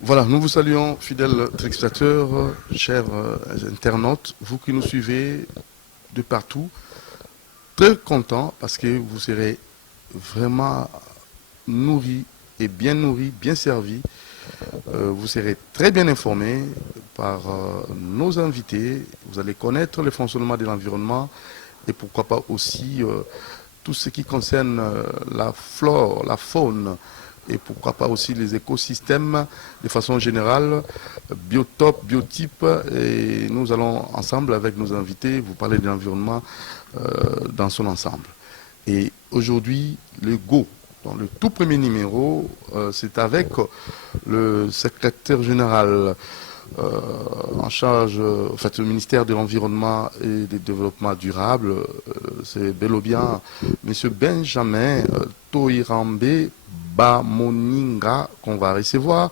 Voilà, nous vous saluons, fidèles téléspectateurs, chers internautes, vous qui nous suivez de partout. Très content parce que vous serez vraiment nourris, bien servis. Vous serez très bien informés par nos invités. Vous allez connaître le fonctionnement de l'environnement et pourquoi pas aussi tout ce qui concerne la flore, la faune et pourquoi pas aussi les écosystèmes de façon générale, biotope, biotype. Et nous allons ensemble avec nos invités vous parler de l'environnement dans son ensemble. Et aujourd'hui, le GO, dans le tout premier numéro, c'est avec le secrétaire général en charge, en fait, le ministère de l'Environnement et du Développement durable, c'est bel ou bien M. Benjamin Toirambe Bamoninga qu'on va recevoir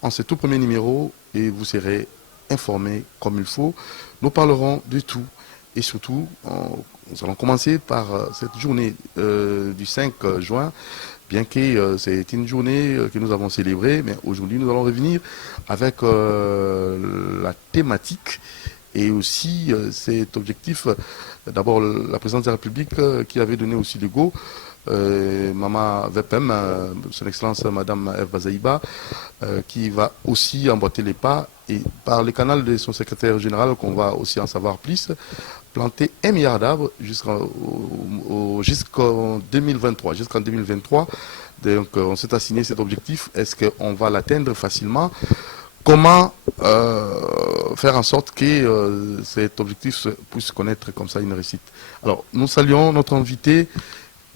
en ce tout premier numéro et vous serez informés comme il faut. Nous parlerons de tout et surtout, nous allons commencer par cette journée du 5 juin, bien que c'est une journée que nous avons célébrée, mais aujourd'hui nous allons revenir avec la thématique et aussi cet objectif. D'abord, la présidente de la République qui avait donné aussi le go, Maman VPM, son Excellence Madame Eve Bazaïba, qui va aussi emboîter les pas et par le canal de son secrétaire général qu'on va aussi en savoir plus, planter 1 milliard d'arbres jusqu'en 2023. Jusqu'en 2023. Donc, on s'est assigné cet objectif. Est-ce qu'on va l'atteindre facilement? Comment faire en sorte que cet objectif puisse connaître comme ça une réussite? Alors, nous saluons notre invité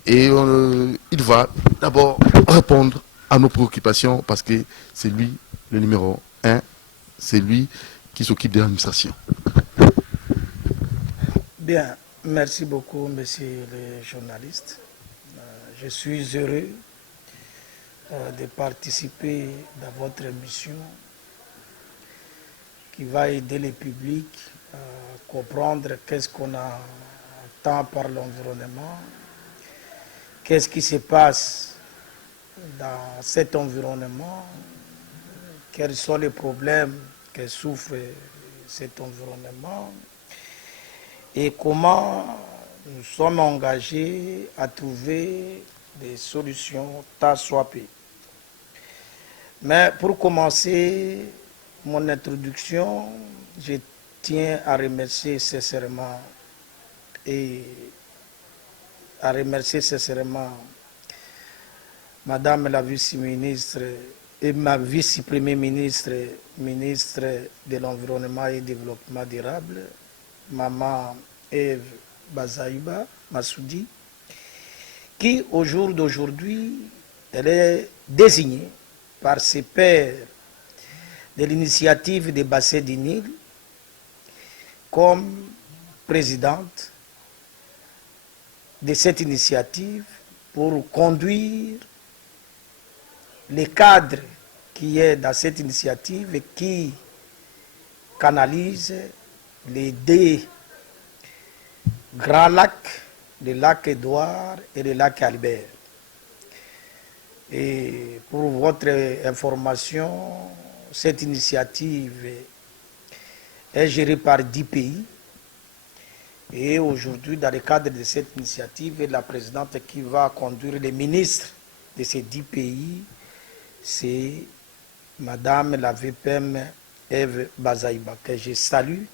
et il va d'abord répondre à nos préoccupations parce que c'est lui le numéro 1, c'est lui qui s'occupe de l'administration. Bien, merci beaucoup, monsieur le journaliste. Je suis heureux de participer dans votre émission qui va aider le public à comprendre qu'est-ce qu'on entend par l'environnement, qu'est-ce qui se passe dans cet environnement, quels sont les problèmes que souffre cet environnement et comment nous sommes engagés à trouver des solutions tant soit peu. Mais pour commencer mon introduction, je tiens à remercier sincèrement Madame la vice-ministre et ma vice-premier ministre, ministre de l'Environnement et du Développement durable, Maman Eve Bazaïba Massoudi, qui au jour d'aujourd'hui, elle est désignée par ses pairs de l'initiative des bassins du Nil comme présidente de cette initiative pour conduire les cadres qui est dans cette initiative et qui canalise les deux grands lacs, le lac Édouard et le lac Albert. Et pour votre information, cette initiative est gérée par 10 pays. Et aujourd'hui, dans le cadre de cette initiative, la présidente qui va conduire les ministres de ces 10 pays, c'est Madame la VPM Eve Bazaïba, que je salue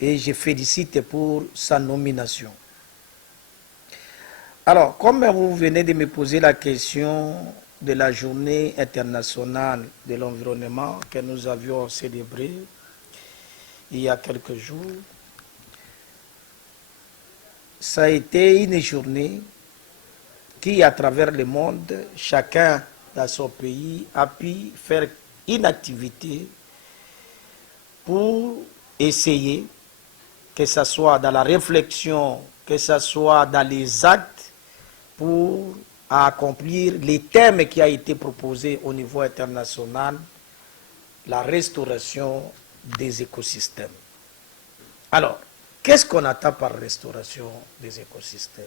et je félicite pour sa nomination. Alors, comme vous venez de me poser la question de la journée internationale de l'environnement que nous avions célébrée il y a quelques jours, ça a été une journée qui, à travers le monde, chacun dans son pays a pu faire une activité pour essayer, que ce soit dans la réflexion, que ce soit dans les actes, pour accomplir les thèmes qui ont été proposés au niveau international, la restauration des écosystèmes. Alors, qu'est-ce qu'on attend par restauration des écosystèmes?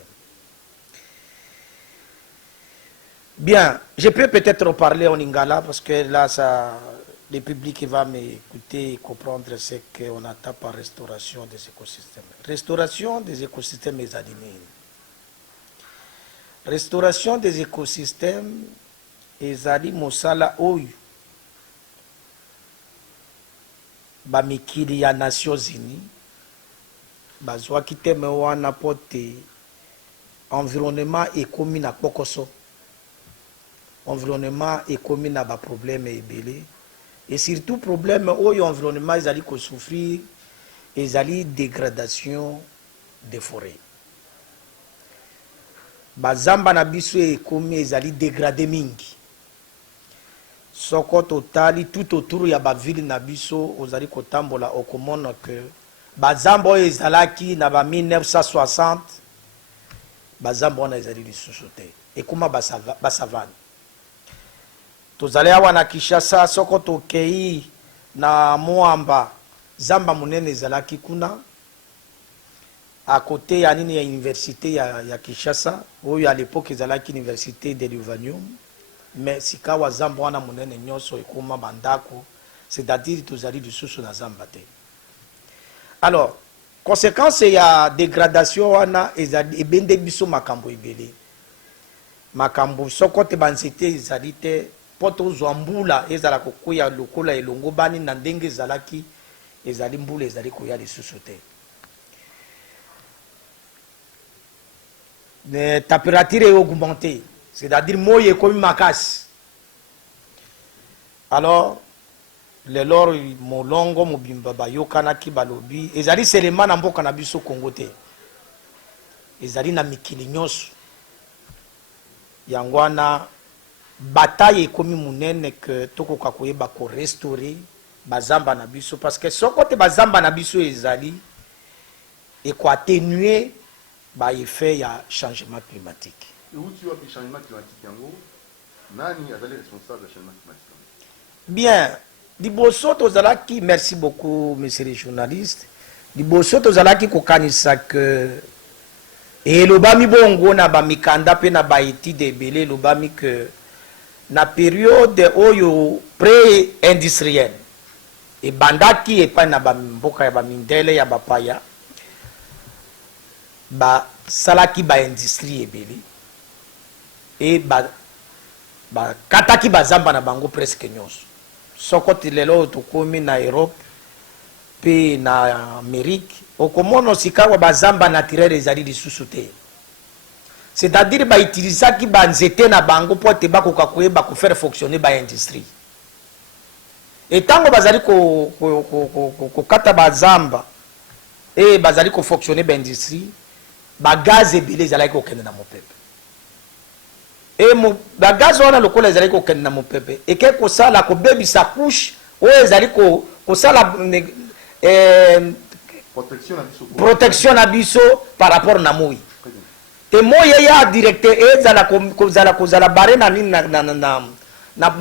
Bien, je peux peut-être parler en lingala parce que là, le public va m'écouter et comprendre ce qu'on attend par restauration des écosystèmes. Restauration des écosystèmes est aligné. Restauration des écosystèmes ezali mosala oyo bamikili ya Nations Unies bazwaki teme wana pote environnement ekomi na pokoso, environnement ekomi na ba problème ebele, et surtout problème oyo environnement ezali ko souffrir ezali dégradation des forêts. Bazamba na biso ekomi ezali dégradé mingi. Soko totali tout autour ya ba ville na biso ozali kotambola okomona que bazamba oyo ezalaki na ba 1960 bazamba wana ezali lisusu te ekoma basavane. Tozali awa na Kinshasa soko tokei na Moamba zamba munene ezalaki kuna à côté ya nini ya université ya Kinshasa oyo à l'époque ezalaki université de l'Uranium, mais sikawa zamba wana munene nyonso ekoma bandako, c'est-à-dire tozali lisusu na zamba te. Alors conséquence ya dégradation wana ezali ebende biso makambo ebele, makambo soko te banzete ezali te poto zwambula ezala kokuya lokola elongo bani na ndenge ezalaki ezali mbula ezali koya lisusu te. La température est augmentée, c'est-à-dire moye comme makasi. Alors le lor molongo mobimba bayokana ki balobi ezali seulement na mboka na biso Congo te, ezali na mikili nyonso yango wana bataille ekomi munene que tokoka koyeba ko restaurer bazamba na biso, parce que soko te bazamba na biso ezali et ko atténuer ba effet ya changement climatique. Et où tu as le changement climatique yango nani azali responsable du changement climatique? Bien, liboso tozalaki, merci beaucoup monsieur le journaliste, liboso tozalaki kokanisa que et lobami bongo na ba mikanda pe na ba étude ebele lobami que na période oyo pré-industrielle et bandaki epa na ba mboka ya ba mindele ya bapaya ba salaki ba industrie ebele et ba kataki bazamba na bango presque nyonso. Soko lelo tokomi na Europe pe na Amérique okomono sikawa bazamba naturel ezali lisusu te, c'est-à-dire ba utilisaki ba nzete na bango po te bakoka koyeba ko faire fonctionner ba industrie. Et tango bazali ko kata bazamba et bazali ko fonctionner ba industrie ba gaz ebele ezalaki kokende na mopepe, et ba gaz wana lokola ezalaki kokende na mopepe eke kosala kobebisa couche oyo ezali kosala protection na biso par rapport na moi te moye ya directe ezala kozala bare na nini na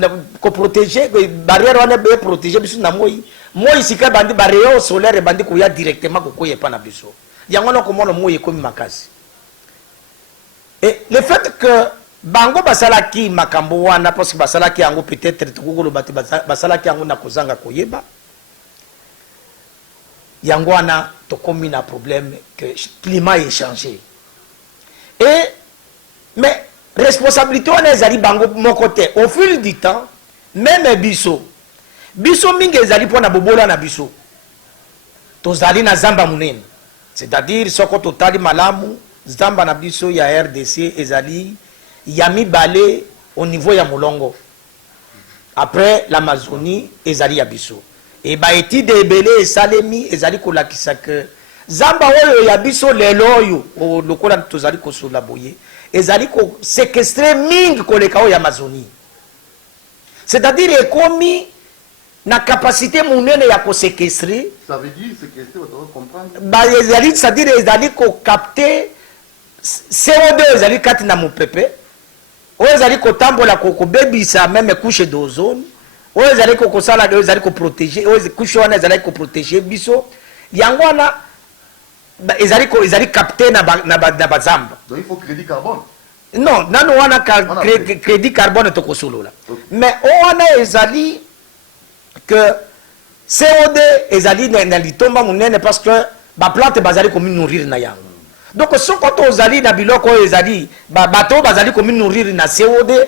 ko protéger barrière wana be protéger biso na moi sika bandi barrière solaire bandi ko ya directement ko koye pa na biso yango na komona moye komi makasi. Et le fait que bango basalaki makambo wana parce que basalaki yango peut-être tukukolo basalaki yango na kozanga koyeba yango wana tokomi na problème que climat est changé. Et mais responsabilité wana ezali bango moko te au fil du temps, même biso mingi ezali pona bobola na biso tozali na zamba munene, c'est-à-dire soko totali malamu zamba na biso ya RDC ezali ya mibale au niveau ya molongo, après l'Amazonie ezali ya biso et ba étude ebele esalemi ezali kolakisa que zamba oyo ya biso lelo oyo lokola tozali kosola boye ezali ko séquestrer mingi koleka oyo ya Amazonie, c'est-à-dire ekomi na capacité munene ya ko séquestrer. Ça veut dire séquestrer, vous devez comprendre. Ba ezali c'est-à-dire ezali ko capter CO2 ezali kati na mopepe oyo ezali kotambola kobebisa même couche d'ozone oyo ezali kosala oyo ezali ko protéger oyo couche wana ezali ko protéger biso yango wana ezali capter na bazamba. Donc il faut crédit carbone. Non, nano wana crédit carbone tokosolola. Okay. Mais wana ezali que CO2 ezali na litomba munene parce que ba plante bazali komi nourrir na yango. Donc ce quand ozali na biloko ezali bato bazali komi nourrir na CO2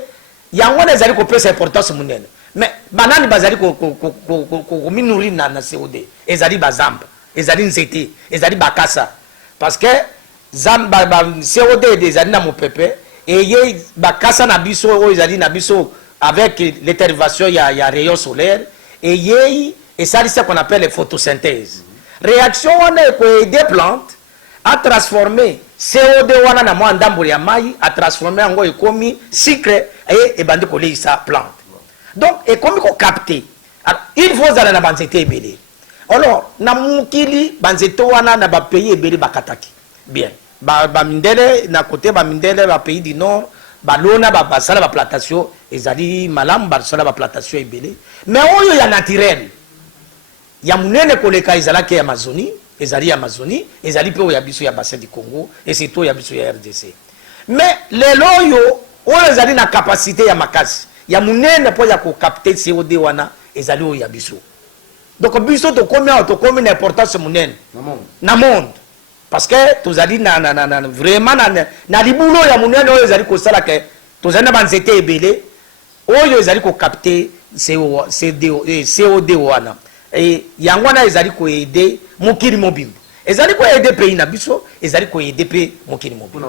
yango na ezali kopesa importance munene. Mais banani bazali komi nourrir na CO2 ezali bazamba, ezali nzete, ezali bakasa parce que zamba CO2 ezali na mopepe et ye bakasa na biso o ezali na biso avec l'énervation ya rayon solaire et ye et ça c'est ce qu'on appelle la photosynthèse. Réaction on est pour aider plantes à transformer CO2 wana na mwa ndambuli ya mai à transformer en ekomi sucre et bandi ko sa plante. Donc ekomi ko capter. Alors il faut aller na banzete ebele. Alors na mukili banzete wana na ba pays ebele bakataki. Bien. Ba mindele na côté ba mindele ba pays du nord ba lona ba sala ba plantation ezali malam ba sala ba plantation ebele. Mais oyo ya naturel. Ya munene koleka ezalaki ya Amazonie, ezali ya Amazonie, ezali pe ya biso ya bassin du Congo et surtout ya biso ya RDC. Mais lelo yo oyo ezali na capacité ya makasi. Ya munene po ya ko capter CO2 wana ezali oyo ya biso. Donc biso to komi na importance munene na monde. Parce que tozali na vraiment na libulo ya munene oyo ezali ko sala ke tozali na banzete ebele oyo ezali ko capter CO2 wana. Et yangwana ezali ko aider mokili mobimba. Ezali ko aider pays na biso, ezali ko aider pe mokili mobimba.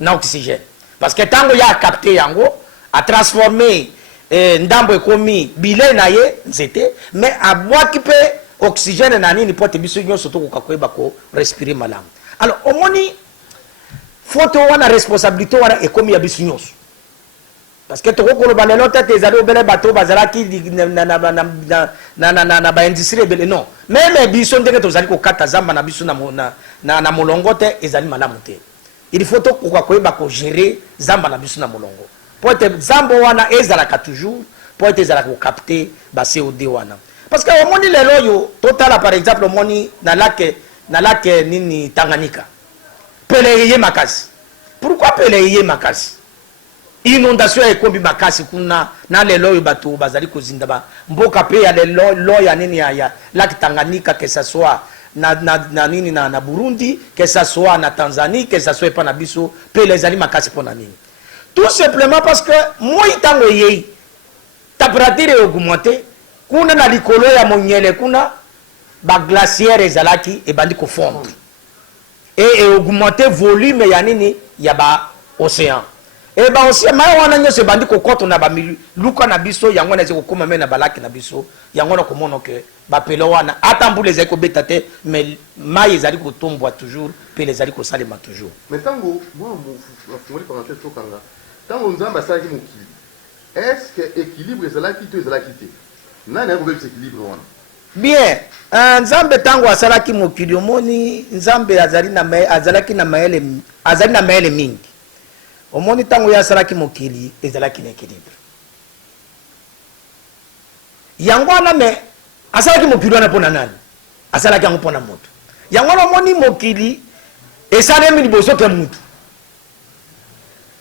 Na oxygène. Parce que tango ya capter yango a transformer ndambo ekomi bile na ye nzete mais a bwaki pe oxygène na nini pote biso nyonso to ko koyeba ko respirer malamu. Alors omoni photo wana responsabilité wana ekomi ya biso nyonso. Parce que to ko lo balelo tete ezali obele bato bazalaki na ba industrie bele non même biso ndenge tozali ko kata zamba na biso na molongo te ezali malamu te. Il faut to ko koyeba ko gérer zamba na biso na molongo. Pour être zambo wana ezalaka toujours pour être ezalaka ko capter ba CO2 wana. Parce que au moni lelo yo total par exemple au moni na lac nini Tanganyika. Peleye makasi. Pourquoi peleye makasi? Inondation ekombi makasi kuna na lelo bato bazali kozinda ba mboka pe ya lelo ya nini ya lac Tanganyika que ça soit na nini na Burundi que ça soit na Tanzanie que ça soit pas na biso pe les ali makasi pona nini tout simplement parce que moi itango yei température est augmentée kuna na likolo ya monyele kuna ba glaciaire ezalaki e bandi ko fondre et augmenter volume ya nini ya ba océan. Et bah aussi mais wana nyose bandi ko koto na ba luka na biso yango na zeko koma na balaki na biso yango na komono ke ba pelo wana atambu les eko betate mais mai ezali ko tombwa toujours pe les ali ko salema toujours. Mais tango moi mon parenthèse to kanga tango nzamba sala ki mokili est-ce que équilibre ezalaki to ezalaki te nani ko bebisa équilibre wana bien nzambe tango asalaki mokili omoni nzambe azalaki na maele mingi. Omoni tango ya salaki mokili ezalaki na équilibre. Yango na me asalaki mokili wana pona nani? Asalaki yango pona moto. Yango na moni mokili esalemi liboso ke mutu.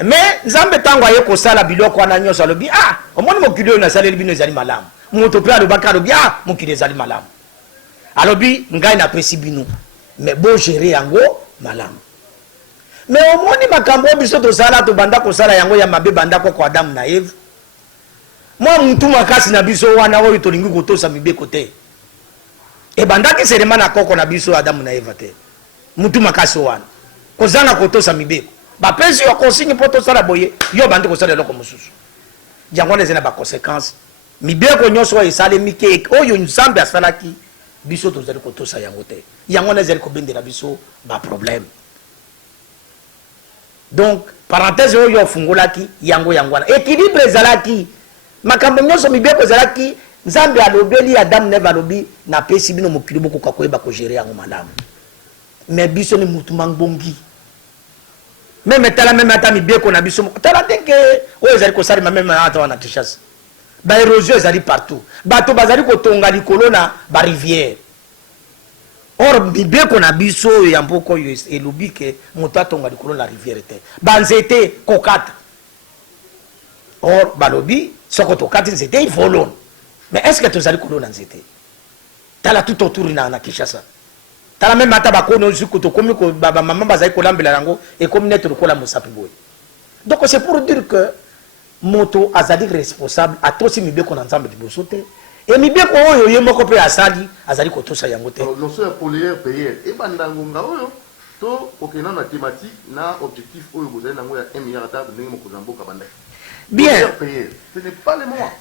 Mais nzambe tango aye ko sala biloko wana nyonso alobi omoni mokili na saleli bino ezali malamu. Moto pe alobaka alobi mokili ezali malamu. Alobi ngai na pesi bino. Mais bo gérer yango malamu. Mais au moins makambo biso to sala to banda ko sala yango ya mabe banda ko Adam na Eve. Moi mutu makasi na biso wana oyo to lingi ko to sa mibe kote. E banda ke serema na koko na biso Adam na Eve te. Mutu makasi wana. Ko zanga ko to sa mibe. Ba pesi yo consigne poto sala boye yo banda ko sala loko mususu. Jango les na ba conséquences. Mibe ko nyonso e sale mike oyo nzambe asalaki biso to zali ko to sa yango te. Yango na zali ko bendela biso ba problème. Donc parenthèse yo fungolaki yango wana équilibre ezalaki makambo nyonso mibeko ezalaki nzambe alobeli Adam ne balobi na pesi bino mokili boko ka koyeba ko gérer yango malamu mais biso ni mutu mangbongi même ata mibeko na biso tala teke o ezali ko sali même ata wana tishas ba érosion ezali partout bato bazali ko tonga likolo na ba rivière. Or bibeko na biso ya mboko yo elobi ke moto atonga likolo la rivière te banzete kokata or balobi soko tokati nzete ifolon Mais est-ce que tu as dit que tu as tout autour de Kinshasa? Tu as même mata bakono zuko to komi ko baba maman bazai ko lambela rango et comme net ko la musapi boy. Donc c'est pour dire que moto azali responsable à tous ces mibé qu'on ensemble de bosote et mibé ko oyo yemo ko pe asali azali ko to sa yango te. Non c'est polier payer et bandango ngaoyo to okena na thématique na objectif oyo bozali nango ya 1 milliard de ndenge moko zamboka banda. Bien. Ce n'est pas le moment.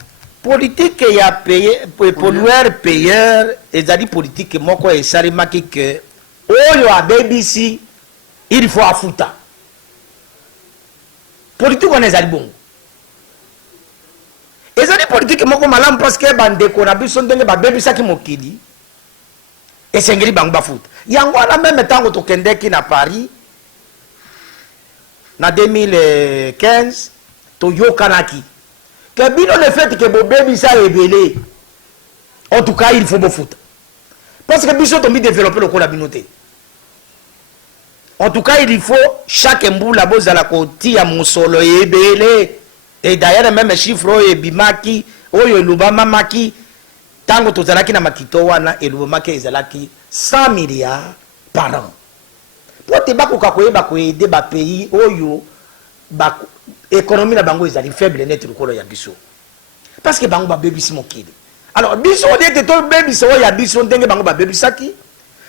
Politique ya payer pollueur payeur ezali politique moko esali maki que oyo a BBC il faut afuta. Politique on ezali bongo. Ezali politique moko malamu parce que bandeko na biso ndenge ba bebisaki mokili esengeli bango bafuta. Yango na même tango tokendeki na Paris na 2015 to yokanaki que bino le fait que bo bebisa ebele en tout cas il faut bofuta parce que biso to mi développer le ko la binoté. En tout cas il faut chaque mboula bozala ko tia musolo ebele. Et d'ailleurs, même chiffre et bimaki, oyo lubama maki, tango tozalaki na makito wana, et lubamaki ezalaki 100 milliards par an. Pour te bako kakoyeba ko aider ba pays oyo ba économie na bango ezali faible net lokolo ya biso. Parce que bango ba bebisi mokili. Alors biso dete to bebisi oyo ya biso ndenge bango ba bebisaki.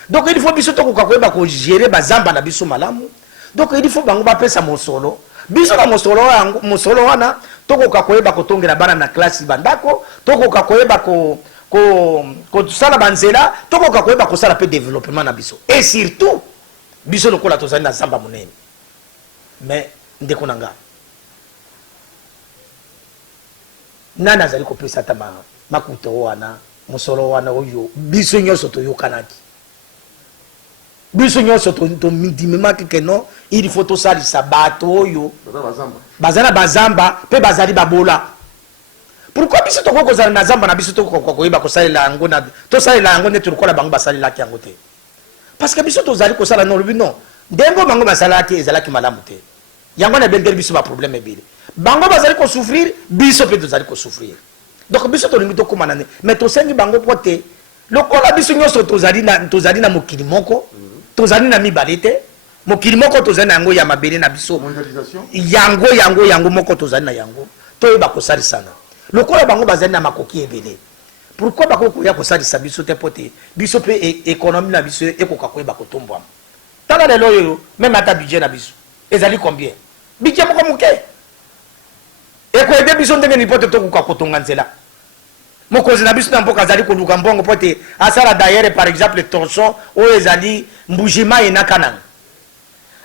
Donc il faut biso to kakoyeba ko gérer ba zamba na biso malamu. Donc il faut bango ba pesa mosolo. Biso na mosolo wana tokoka koyeba kotongela bana na classe bandako tokoka koyeba ko sala banzela tokoka koyeba ko sala pe développement na biso et surtout biso lokola tozali na zamba monene mais ndeko nanga nana zali ko pesa ta makuto wana mosolo wana oyo biso nyoso toyokanaki biso nyoso to midimemaki ke non il faut to salisa bato oyo bazana bazamba pe bazali babola. Pourquoi biso to ko zala na zamba na biso to ko koyeba ko salela yango na to salela yango netu ko la bango basalela ki yango te? Parce que biso to zali ko sala non le non dengo bango basala ki ezala ki malamu te yango na bender biso ba problème ebele bango bazali ko souffrir biso pe to zali ko souffrir. Donc biso to lingi to komana ne mais to sengi bango pote lokola biso nyoso to zali na mokili moko tozali na mibale te mokili moko tozali na yango ya mabele na biso yango moko tozali na yango toyeba kosalisana lokola bango bazali na makoki ebele. Pourquoi bako ya kosalisa biso te pote biso pe économie na biso ekoka koyeba kotombwama tala lelo oyo même ata budget na biso ezali combien budget moko moke ekoyede biso ndenge ni pote tokoka kotonga nzela mokozi na biso na mboka azali koluka mbongo pote asala d'ailleurs par exemple torsion oyo ezali mbujima enakananga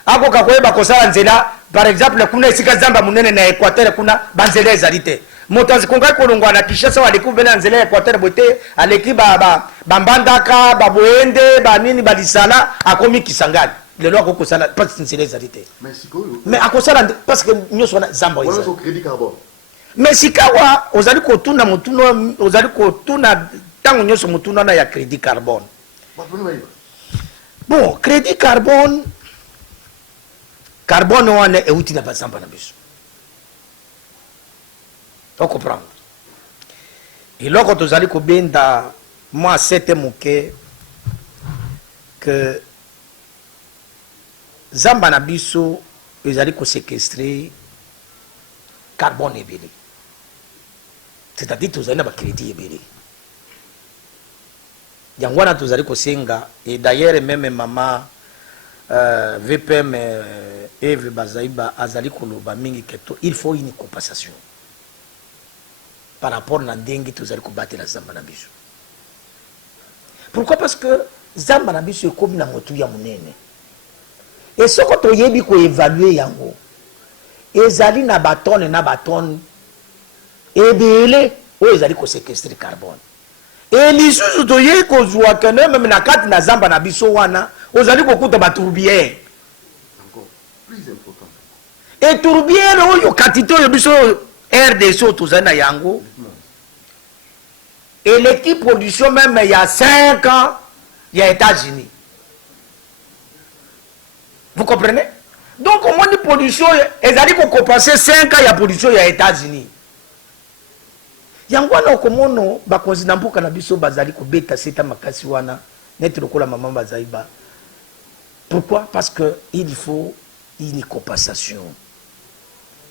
akoka koyeba kosala nzela par exemple kuna esika zamba munene na Équateur kuna banzela ezali te moto azikongai kolongwa na Kinshasa waleki vena nzela ya Équateur bote aleki bambandaka baboende banini balisala akomi Kisangani lelo akokosala parce que nzela ezali te mais akosala parce que nyoso na zamba ezali wala crédit carbone. mais sikawa ozali kotuna mutuno ozali kotuna tango nyoso mutuno na ya crédit carbone. Bon, crédit carbone wana euti na bazamba na biso. On comprend. Et loko tozali ko benda moi c'était moke que zamba na biso ezali ko séquestrer carbone ebele. C'est-à-dire tozali na ba crédit ebele. Yangwana tozali ko senga et d'ailleurs même maman VPM Eve Bazaiba azali koloba mingi keto il faut une compensation par rapport na ndenge tozali ko battre la zamba na biso. Pourquoi? Parce que zamba na biso comme na motu ya munene. Et ce que toyebi ko évaluer yango ezali na batonne ebele o ezali ko séquestrer carbone. Et lisusu toye ko zwa kana même na kati na zamba na biso wana ozali ko kuta ba tourbière Encore plus important. et tourbière oyo katito yo biso RDC tozali na yango et l'équipe production même il y a 5 ans il y a États-Unis. Vous comprenez? Donc au moins de production ezali ko compenser 5 ans il y a production il y a États-Unis. yango wana okomono bakonzi na mboka na biso bazali kobeta seta makasi wana neti lokola maman bazali ba. Pourquoi? Parce que il faut une compensation.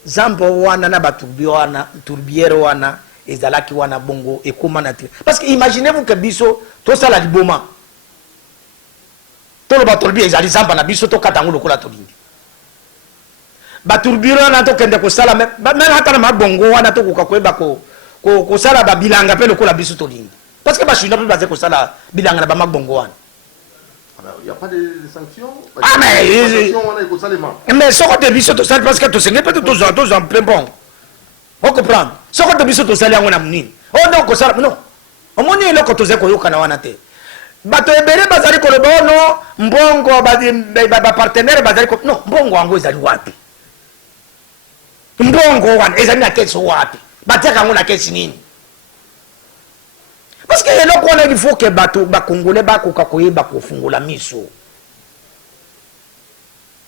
Zambo wana na tourbière wana ezalaki wana bongo ekoma na parce que imaginez-vous que biso to sala liboma to lo batolbi ezali zamba na biso to katango lokola tolingi baturbiro na to kende ko sala même hata na mabongo wana to ko koyeba ko sala ba bilanga pe lokola biso tolingi parce que ba shina pe baze ko sala bilanga na ba mabongo wana. Il n'y a pas de sanctions. Ah mais ce qu'on te dit c'est parce que tu sais pas tous en plein bon. On comprend. Ce qu'on te dit c'est ça on a muni. Oh non que ça non. On muni là quand tu sais koyoka na wana te. Bato ebere bazali ko lobono mbongo ba partenaire bazali ko non mbongo wango ezali wapi. Mbongo wana ezali na kesi wapi. Bateka ngona kesi nini. Parce que il faut que les Congolais koyeba miso.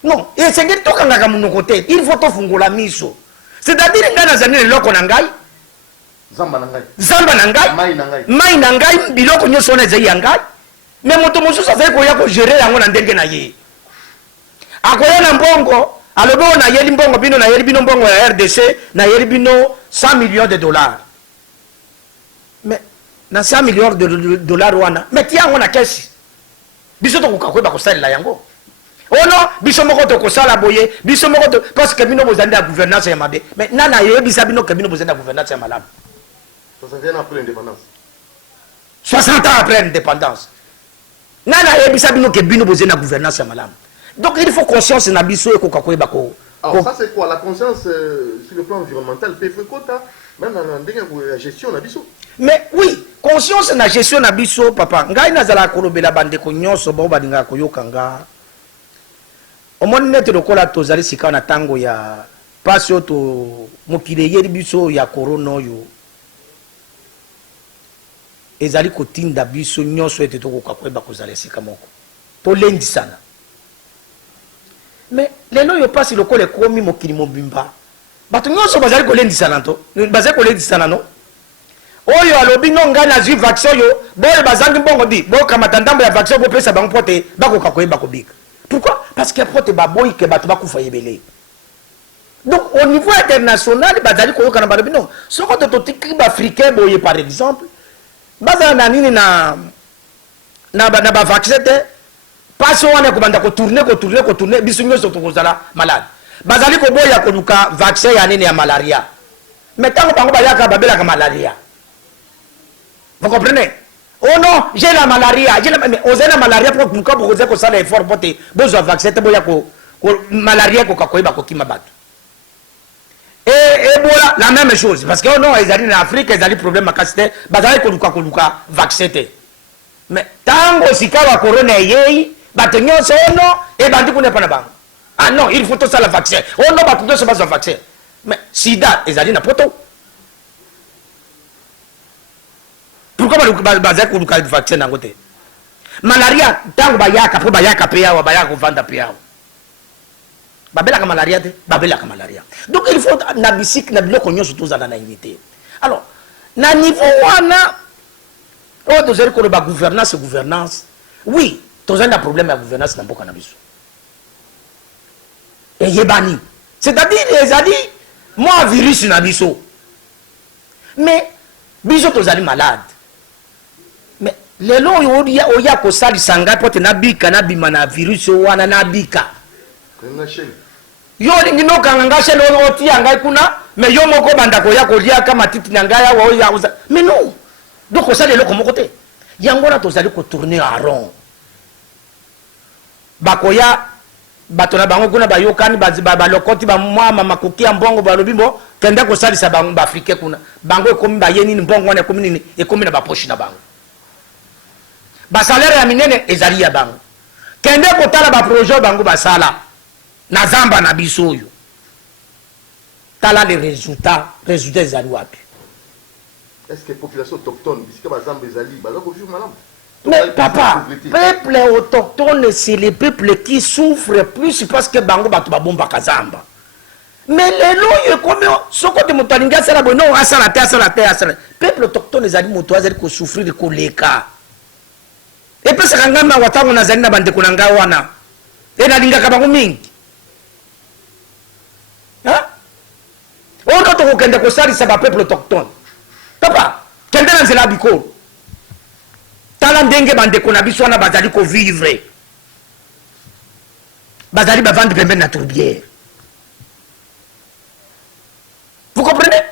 Non, et c'est que côté, il faut to fungola miso. C'est-à-dire ngana zanile loko nangai. Zamba nangai. Zamba nangai. Mai nangai. Mai nangai biloko nyoso na zai yangai. Mais moto mosusu azali ko ya ko gérer yango na ndenge na ye. Akoya na mbongo, alobo na yeli mbongo bino na yeli bino mbongo ya RDC na yeli bino 100 millions de dollars. Mais na 100 millions de dollars wana mais tiango na kesi biso to kokakweba kosalela yango ono biso moko to kosala boye biso moko to parce que bino bozandi ya gouvernance ya mabe mais nana yebisa bino ke bino bozandi ya gouvernance ya malamu 60 ans après l'indépendance 60 ans après l'indépendance nana yebisa bino ke bino bozandi ya gouvernance ya malamu donc il faut conscience na biso e kokakweba ko. Alors ça c'est quoi la conscience sur le plan environnemental peut faire quoi même dans la gestion na biso. Mais oui, conscience na gestion na biso papa. Ngai nazala kolobela bande ko nyonso ba balinga ko yokanga. Omoni nete lokola tozali sika na tango ya pasio to mokile yeri biso ya corona yo. Ezali kotinda biso nyonso ete to kokakweba kozala sika moko. To lendi sana. Mais lelo yo pasi lokola komi mokili mobimba. Bato nyonso bazali kolendi sana to. Bazali kolendi sana no. Oyo alobi no nga na zwi vaccin yo boye bazangi mbongo di bo kamata ndambo ya vaccin bo pesa bango pote bakoka koyeba kobika. Pourquoi? Parce que pote baboyi ke bato bakufa yebele. Donc au niveau international bazali koyoka na balobi non soko to tiki ba africain boye par exemple bazana na nini na ba vaccin te paso wana ko banda ko tourner biso nyonso to kozala malade. Bazali ko boya ko luka vaccin ya nini ya malaria. Mais tango bango bayaka babela ka malaria. Vous comprenez? Oh non, j'ai la malaria. Mais on a la malaria pourquoi vous avez ça l'effort pour te besoin vaccin te boya ko malaria ko kakoiba ko kimabatu. Et voilà la même chose parce que oh non, ils allaient en Afrique, ils allaient problème à casser, bazali ko luka vaccin te. Mais tango sikawa corona yei, batenyo so non et bandi ko ne pas na bango. Ah non, il faut tout ça le vaccin. Oh non, batenyo so pas le vaccin. Mais sida, ils allaient na poto. Pourquoi bazali koluka vaccin nango te? Malaria tango bayaka po bayaka pe yawa bayaka vanda pe yawa. Babelaka malaria te, babelaka malaria. Donc il faut na bisik na biloko nyonso tozala na unité. Alors, na niveau wana o tozali ko ba gouvernance. Oui, tozali na problème ya gouvernance na mboka na biso. Et yebani. C'est-à-dire ezali moi virus na biso. Mais biso tozali malade. Mais les lois oya ko sali sanga pote na bika na bima na virus wana na bika. Yo ngino kanga shelo oti anga kuna mais yo moko banda ko ya ko lia kama titi na ngaya wa ya uza. Mais non. Donc ça les loko moko te. Yango na tozali ko tourner en rond. Bakoya batona bango kuna bayokani ba lokoti ba mama makoki ya mbongo ba lobimbo kenda ko sali sa bango ba africain kuna. Bango ekomi ba yeni mbongo wana ekomi nini ekomi na ba poche na bango. Ba salaire ya minene ezali ya bango. Kende ko tala ba projet bango ba sala. Na zamba na biso yo. Tala les résultats ezali wapi. Est-ce que la population autochtone bisika ba zamba ezali ba ko vivre malam? Mais papa, peuple autochtone c'est les peuples qui souffrent plus parce que bango batu ba bomba kazamba. Mais les lois, comme ce que tu as dit, c'est la bonne, c'est la terre. Peuple autochtone, les animaux, ils souffrir de colère. Et puis, c'est quand même un watang, on a zani na bande kunanga wana. Et na linga kabangu mingi. Hein? On a tout kende ko sali sa peuple autochtone. Papa, kende na nzela biko. Tala ndenge bande kuna biso wana bazali ko vivre. Bazali ba vendre pembe na tourbière. Vous comprenez?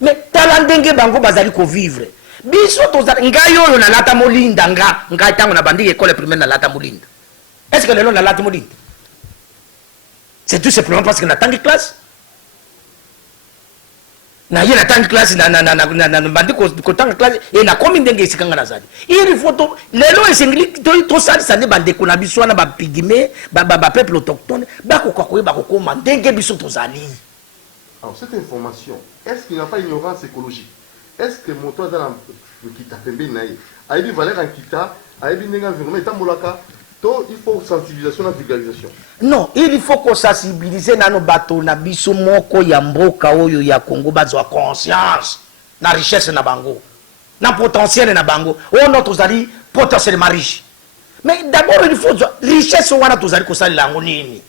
Mais tala ndenge bango bazali ko vivre. Biso tozali ngai oyo na lata molinda ngai tango na bandi école primaire na lata molinda. Est-ce que le long na lata molinda? C'est tout simplement parce que na tangi classe. Na yé na tangi classe na bandi ko tangi classe et na komi ndenge isikanga na zali. Il faut to lelo esengli to sali sane bande ko na biso na ba pigme ba peuple autochtone ba ko koma ndenge biso tozali. Alors cette information, est-ce qu'il n'y a pas ignorance écologique? Est-ce que mon toit dans le kita pembe naï a eu valeur en kita, a eu une environnement et tambolaka, il faut sensibilisation et vulgarisation. Non, il faut qu'on sensibilise nano bato na biso moko ya mboka oyo ya Congo bazwa conscience na richesse na bango, na potentiel na bango. Oh non tozali potentiellement riche. Mais d'abord il faut richesse wana tozali ko sali lango nini.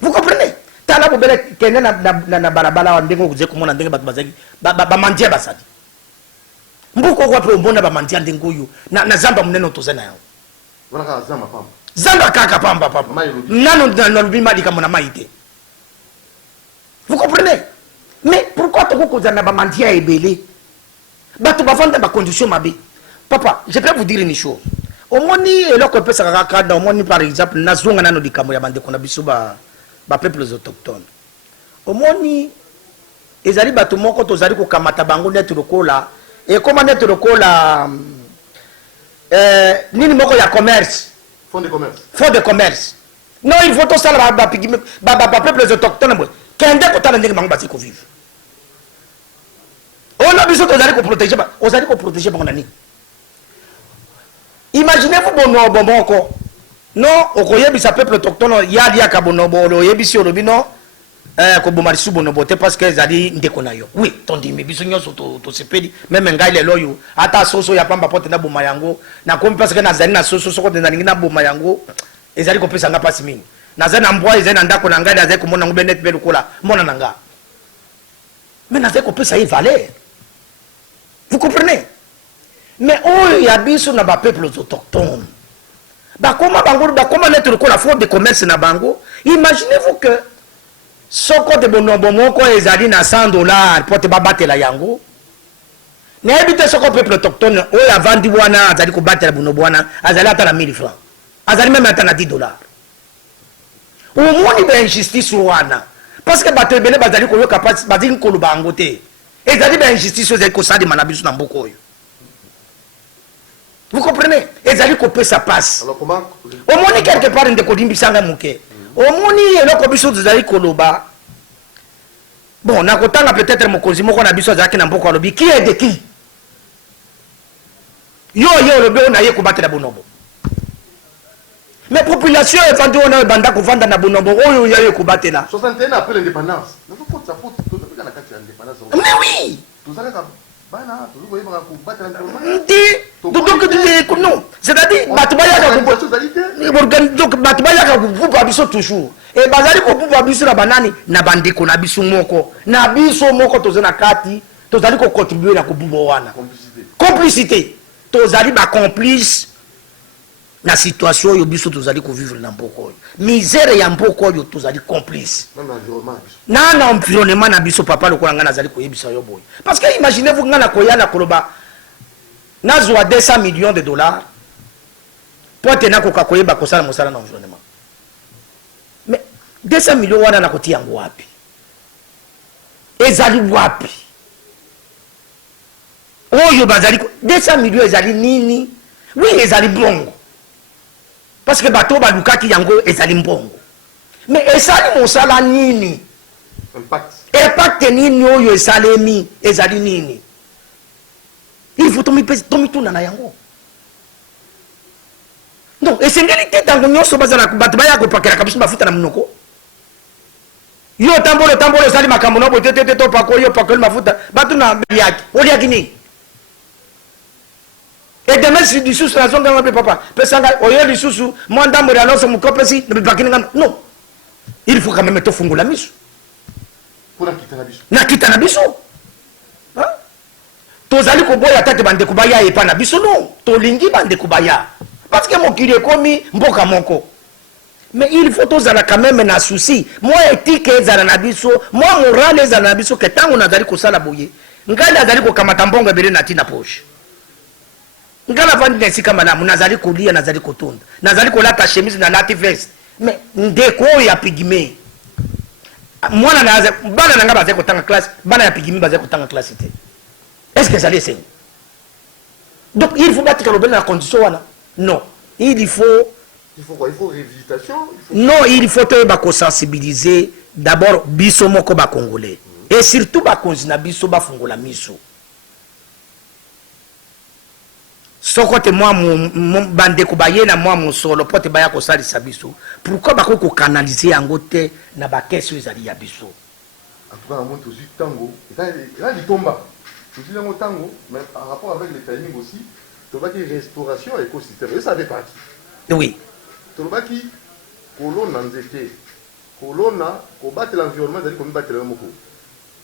Vous comprenez? Tala bobele kende na balabala wa ndengo kuze komona ndenge bato bazali ba mandia basadi. Mbuko kwa pe mbona ba mandia ndengo yo na zamba munene tozana yao. Voilà zamba pamba. Zamba kaka pamba papa. Nano na lubima dika mona maite. Vous comprenez? Mais pourquoi tu ko na ba mandia ebele? Bato ba vendre ba condition mabe. Papa, je peux vous dire une chose. Au moni eloko pe saka kada au moni par exemple na zonga nano dikamo ya bande kona biso ba peuples autochtones. Omoni ezali bato moko tozali ko kamata bango net lokola et comment net lokola nini moko ya commerce, fonds de commerce. Fonds de commerce. Non, il faut tout ça ba peuples autochtones kende ko tala ndenge bango basi ko vivre. On a besoin tozali ko protéger bango nani. Imaginez-vous bono moko. Non, okoyebisa peuple autochtone yali ya kabonobo oyebisi olobino ko bomarisu bonobo te parce que zali ndeko na yo. Oui, tondi me biso nyoso to sepeli même ngai lelo yo ata soso ya pamba pote na boma yango na komi parce que na zali na soso soko te na lingi na boma yango ezali ko pesa nga pasi mingi. Na zali na mbwa ezali na ndako na ngai na zali ko mona ngube net belu kola mona na nga. Mais na zali ko pesa valeur. Vous comprenez? Mais oh ya biso na ba peuple autochtone. Comment mettre la faute de commerce na bango? Imaginez-vous que soko de bonombo moko ezali na $100 pour te battre la yango. Na ebite soko peuple autochtone o ya vandi wana azali ko battre bonombo wana azali ata na 1000 francs. Azali même ata na $10. Au moins il y a injustice wana. Parce que bato ebele bazali ko yoka pas bazali ko lubango te. Ezali ba injustice ezali ko sadi manabisu na mboko oyo. Vous comprenez? Ezali ko pesa passe. Alors comment? Au moins quelque part de kodimbisanga muke. Au moins eloko biso ezali koloba. Bon, na kotanga peut-être mokonzi moko na biso azaki na mboko alobi qui est de qui? Yo lobe on aye ko battre na bonobo. Mais population est vendue on a banda ko vanda na bonobo oyo yaye ko battre na. 61 après l'indépendance. Na faut ça faut tout à la carte l'indépendance. Mais oui. Tout ça là bana tout voyez ba ko battre na bonobo. Non, c'est-à-dire batubaya biso toujours et bazali ko buba biso na banani na bandeko na biso moko tozana kati tozali ko contribuer na ko buba wana complicité tozali ba complice na situation yo biso tozali ko vivre na mboko misère ya mboko yo tozali complice na environnement na biso papa lokola ngana zali ko yebisa yo boy parce que imaginez-vous ngana ko yana koloba nazwa $200 millions pour tenir koka koyeba kosala mosala na environnement. Mais 200 millions wana na kotia yango wapi? Ezali wapi? Oyo bazali 200 millions ezali nini? Oui, ezali bongo. Parce que bato balukaki yango ezali mbongo. Mais ezali mosala nini? Impact nini oyo esalemi ezali nini? Il faut tomber tout na yango. Donc, et c'est ngeli te tango nyoso bazala batubaya ko pakela kabisu bafuta na munoko. Yo tambolo sali makambo no bote to pako yo pako mafuta batu na yaki oliaki ni et demain si du sous la zone de papa pesanga oyo du sous moi ndambo ya loso mukopesi ne bakini ngano non il faut quand même to fungula miso pour kita na biso na kita na biso hein tozali ko boya tate bande kubaya epa na biso non to lingi bande kubaya parce que mon kiri komi mboka moko. Mais il faut tous quand même un souci. Moi éthique ezala na biso, moi moral ezala na biso que tango nazali ko sala boye. Ngala nazali ko kamata mbongo bele na tina poche. Ngala vandi na sika malamu nazali ko lia nazali ko tonda. Nazali ko lata chemise na lati veste. Mais ndeko ya pigme. Mwana na bana nanga bazali ko tanga classe, bana ya pigme bazali ko tanga classe té. Est-ce que ça les saigne? Donc il faut battre le la condition wana. Non, il faut quoi? Il faut réhabilitation. Non, il faut sensibiliser d'abord biso moko ba congolais et surtout ba konzina biso ba fungola miso. Sokote moi mon bande ko bayena moi mon solo pote baya ko sali sabiso. Pourquoi ba ko canaliser angote na ba keso ezali ya biso? En tout cas, moi aussi tango, là il tombe. Aussi le tango, mais par rapport avec le timing aussi, tu vois que restauration écosystème, et ça fait partie. Oui. Tolobaki kolona nzete kolona ko battre l'environnement c'est comme battre l'homme.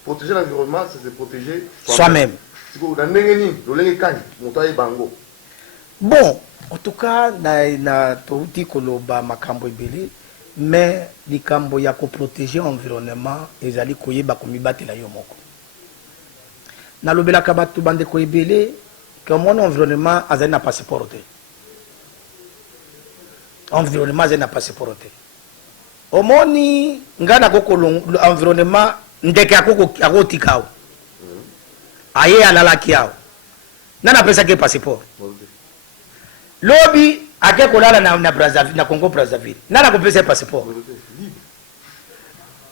Protéger l'environnement c'est se protéger soi-même. Siko na ndengeni lolenge kani motaye bango. Bon, en tout cas na touti koloba makambo ebele mais likambo ya ko protéger l'environnement ezali koyeba komi batela yo moko. Na lobela ka batu bande ko ebele que mon environnement azali na passeport te. Environnement n'a pas supporté. Au moni ngana koko environnement ndeke akoko akotikao. Aye alala kiao. Nana pesa ke passeport. Lobi ake kolala na Brazzaville na Congo Brazzaville. Nana ko pesa passeport.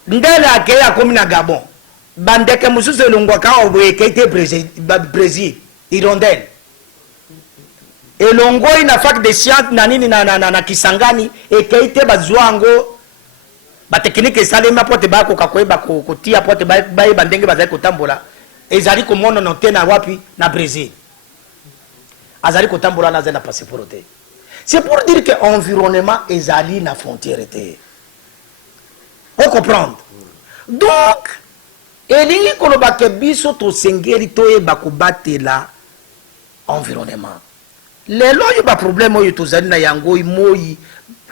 Ndele ake ya komi na Gabon. Bandeke mususu longwa ka obwe kete Brésil, Hirondelle. Et longo ina fac de sciences na nini na Kisangani et kaite bazwango ba technique salema pote ba ko kakoeba ko tia pote ba bandenge bazali kotambola ezali ko mono no tena wapi na Brésil azali kotambola na zena passeport te. C'est pour dire que environnement ezali na frontière te. On comprend. Donc elingi koloba ke biso to sengeli to e ba ko batela environnement. Les lois, il y a pas de problème, il y a yango, il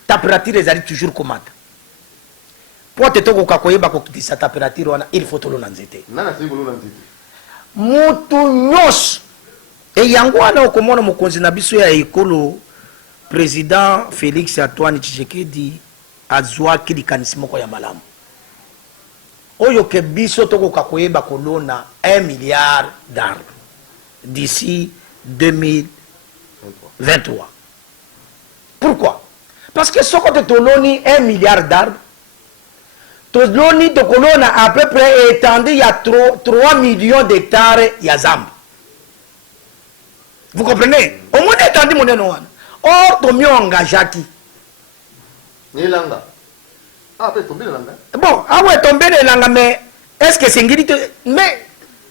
température ezali toujours commande. Pour te toko kakoye ba ko sa température wana il faut to lonanzete. Nana c'est lonanzete. Mutu nyos. Et yango wana okomona mokonzi na biso ya ekolo président Félix Antoine Tshisekedi azwa kilikanisimo ko ya malamu. Oyo ke biso toko kakoye ba kolona 1 milliard d'arbres d'ici 2023. Pourquoi? Parce que ce côté Toloni 1 milliard d'arbres, Toloni de colonne à peu près étendu il y a 3 millions d'hectares Yazam. Vous comprenez? Au moins étendu mon nom. Or, tu m'as engagé qui? Nélanga. Ah, après tomber le langa. Bon, ah ouais, tomber le langa, mais est-ce que c'est une mais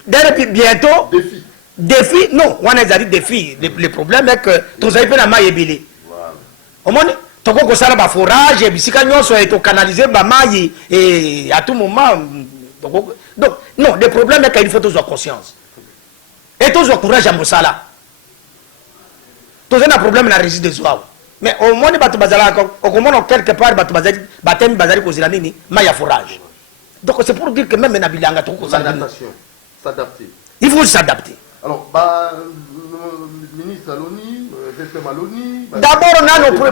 bientôt. Défi. Défi, non, on a dit défi. Le problème est que tous les pays n'ont pas ébélé. Au moins, tu as ça là, forage, et si on est canalisé, et à tout moment. Donc, non, le problème est qu'il faut tous avoir conscience. Et tous avoir courage à Moussala. Tous un problème dans la résidence des oies. Mais au moins, quelque part, il y a forage. Donc, c'est pour dire que même un Nabilanga, s'adapter. Il faut s'adapter. Alors, le ministre Aloni, le Maloni. D'abord,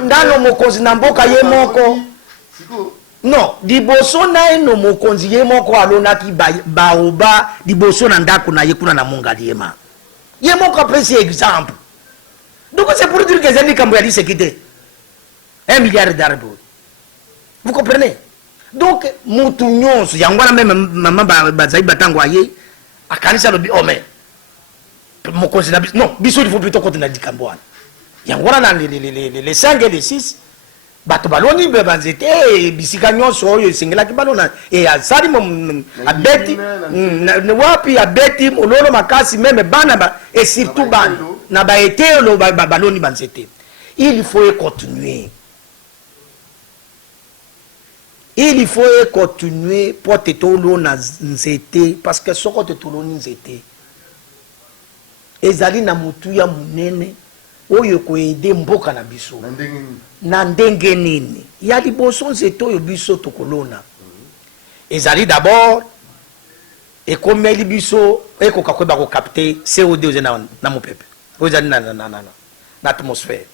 nano mokonzi na mboka ye moko. Non, diboso na no mokonzi ye moko alona ki baoba diboso na ndako na ye kuna na mongali yema. Ye moko apesi exemple. Donc c'est pour dire que Zeni Kamboyali s'est quitté. 1 milliard d'arbres. Vous comprenez? Donc, Moutounions, Yangwana même maman Bazaï Batangwaye, à Kanisa le Biomé. Non, Bissou, il faut plutôt continuer à dire Kambouane. Yangwana les 5 et les 6. bato baloni banzete bisika nyonso oyo esengelaki balona asali abeti wapi abeti mololo makasi meme bana et surtout bana na baetelo baloni banzete. Il faut continuer. Il faut continuer pour te tolo na nzete parce que soko te tolo nzete ezali na mutu ya munene oyo ko aider mboka na biso na ndenge nini ya liboso nzete oyo biso tokolona ezali d'abord ekomeli biso ekoka kweba ko capter CO2 ozena na mopepe ozali na atmosphère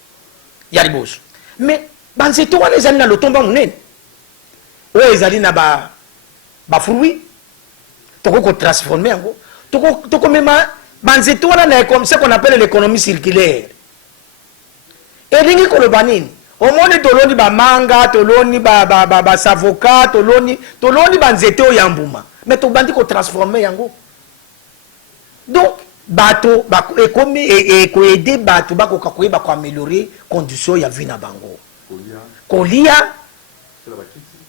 ya liboso mais banzete wana ezali na lotomba munene oyo ezali na ba fruit toko transformer yango toko mema banzete wana na ce qu'on appelle l'économie circulaire. Elingi koloba nini? Omoni toloni ba manga, toloni ba savoka, toloni banzete o yambuma. Mais to bandi ko transformer yango. Donc bato ekomi ko aider bato ba ko kakoyeba ko améliorer condition ya vie na bango. Kolia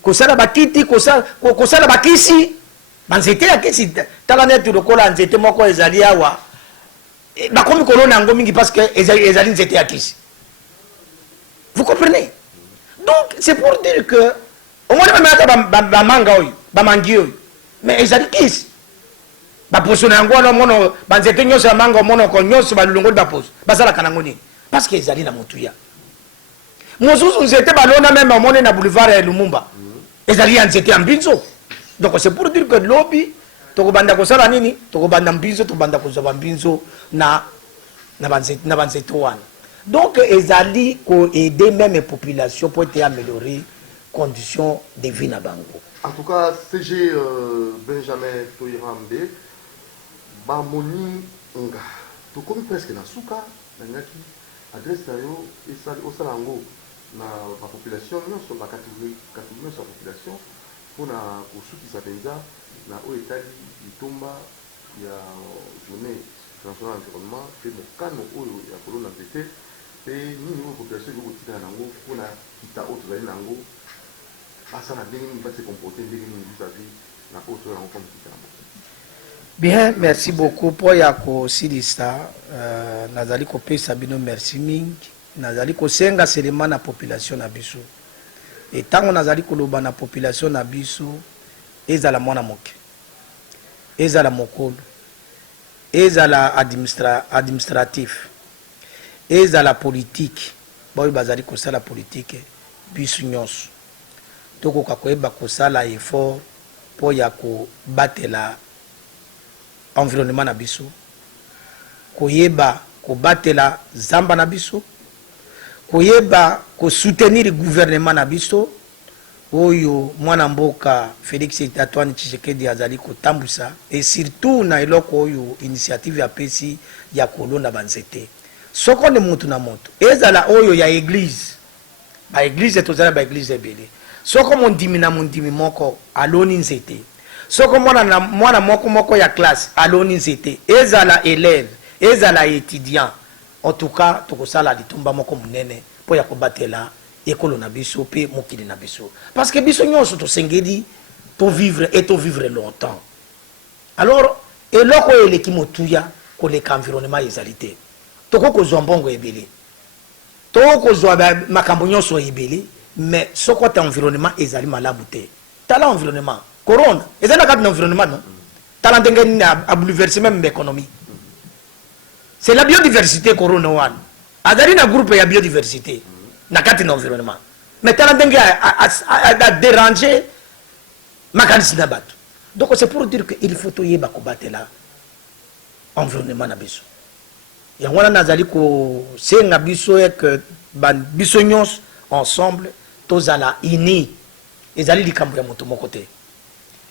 kosala bakiti kosala bakisi banzete ya kisi tala netu lokola nzete moko ezali awa bakomi kolona yango mingi parce que ezali nzete ya kisi. Vous comprenez? Donc c'est pour dire que au moins même ata ba manga oyo ba mangi oyo mais ezali kisi ba posona yango na mono banzete nyonso ya manga mono ko nyonso ba lulongo ba pose basala kanango ni parce que ezali na mutuya mosusu nzete balona même au moins na boulevard ya Lumumba ezali ya nzete ya mbinzo. Donc c'est pour dire que lobby tokobanda kosala nini tokobanda mbinzo tobanda kozwa mbinzo na banzete wana. Donc ezali ko aider même population pour te améliorer conditions de vie na bango. En tout cas CG Benjamin Toyirambe ba moni nga to komi presque na suka na ngaki adresse yo esali osalango na la population nyonso ba catégorie sa population pona kosukisa penza na o etali itomba ya journée internationale environnement pe mokano oyo ya kolona nzete pe nini oyo population ekotika nango pona kita oyo tozali nango asa na ndenge nini base comporter ndenge nini vis-à-vis na oyo tozali nango comme kita. Bien, merci beaucoup pour ya kosilisa nazali kopesa bino merci mingi nazali kosenga selema na population na biso. Et tant qu'on a dit que la population na biso ezala mwana moke ezala mokolo ezala administratif ezala politique boy bazali ko sala politique biso nyonso toko ka koyeba ko sala effort po ya ko batela environnement na biso koyeba ko batela zamba na biso koyeba ko soutenir le gouvernement na biso oyo mwana mboka Félix Antoine Tshisekedi azali ko tambusa et surtout na eloko oyo initiative ya pesi ya kolona banzete soko ne mutu na moto ezala oyo ya église ba église tozala ba église ebele soko mondimi na mondimi moko aloni nzete soko mwana moko ya classe aloni nzete ezala élève ezala étudiant. En tout cas, tout ça là, litumba moko munene pour ya kobatela ekolo na biso pe mokili na biso. Parce que biso nyonso to sengeli to vivre et to vivre longtemps. Alors, eloko eleki motuya ko le environnement ezalité. Toko ko zombongo ebele. Toko ko zwa makambo nyonso ebele, mais soko ta environnement ezali malamu te. Tala environnement, corona, ezana kati na environnement non. Tala ndenge ni a bouleverser même l'économie. C'est la biodiversité corona one. Adari na groupe ya biodiversité na kati na environnement. Mais tala ndenge a déranger makanisi na bato. Donc c'est pour dire que il faut toyeba ko batela environnement na biso. Ya wana nazali ko senga biso que biso nyons ensemble tozala ini ezali likambo ya moto moko te.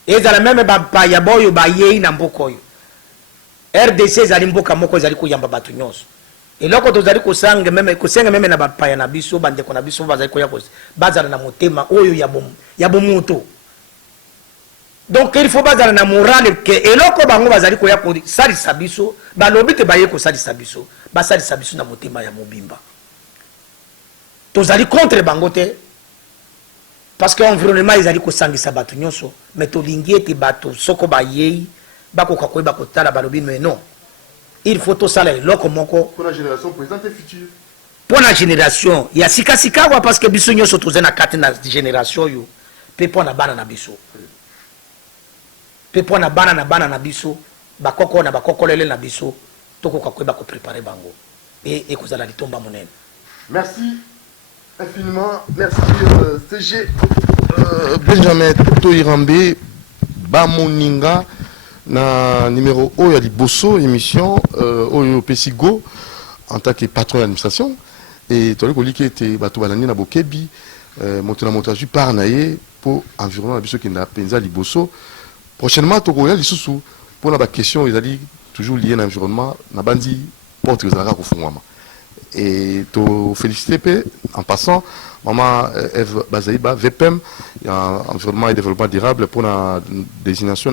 Ezala même ba ya boyo ba yei na mbokoyo. RDC ezali mboka moko ezali ko yamba bato nyons. Et loko tozali ko sanga même na ba ya na biso bande ko na biso bazali ko ya ko bazala na motema oyo ya bomoto. Donc il faut bazala na morale que eloko bango bazali ko ya ko sali sabiso ba lobi te baye ko sali sabiso ba sali sabiso na motema ya mobimba. Tozali contre bango te parce que environnement ezali kosangisa bato nyonso mais tolingi ete bato soko bayei bakoka koyeba kotala balobi mais non il faut tosala eloko moko pour la génération présente et future. Pour la génération ya sikasika wa parce que biso nyonso toza na kati na génération yo pe pona bana na biso pe pona bana na biso bakoko na bakokolele na biso tokoka koyeba ko préparer bango et kozala litomba monene. Merci infiniment, merci CG Benjamin Toirambe Bamoninga na numéro Oya Liboso émission Oyo Pesigo en tant que patron d'administration et toi le qui était bato balani na bokebi monter na montage par naé pour environnement biso qui na penza Liboso prochainement tokoya lisusu pour la question ils a dit toujours lié à l'environnement na bandi porte aux arabes au fond et te féliciter en passant maman Eve Bazaïba VPM environnement et développement durable pour la désignation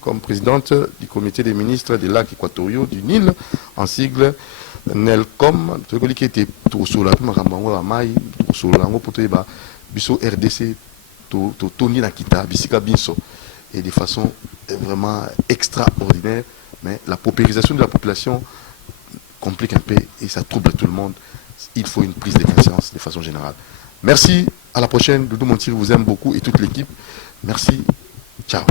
comme présidente du comité des ministres des lacs équatoriaux du Nil en sigle NELCOM tu vois qui était tout sur la makambango la mai tout sur la pour te ba biso RDC to Tony Nakita bisika binso et de façon vraiment extraordinaire mais la paupérisation de la population complique un peu et ça trouble tout le monde. Il faut une prise de conscience de façon générale. Merci, à la prochaine. Doudou Montir vous aime beaucoup et toute l'équipe. Merci, ciao.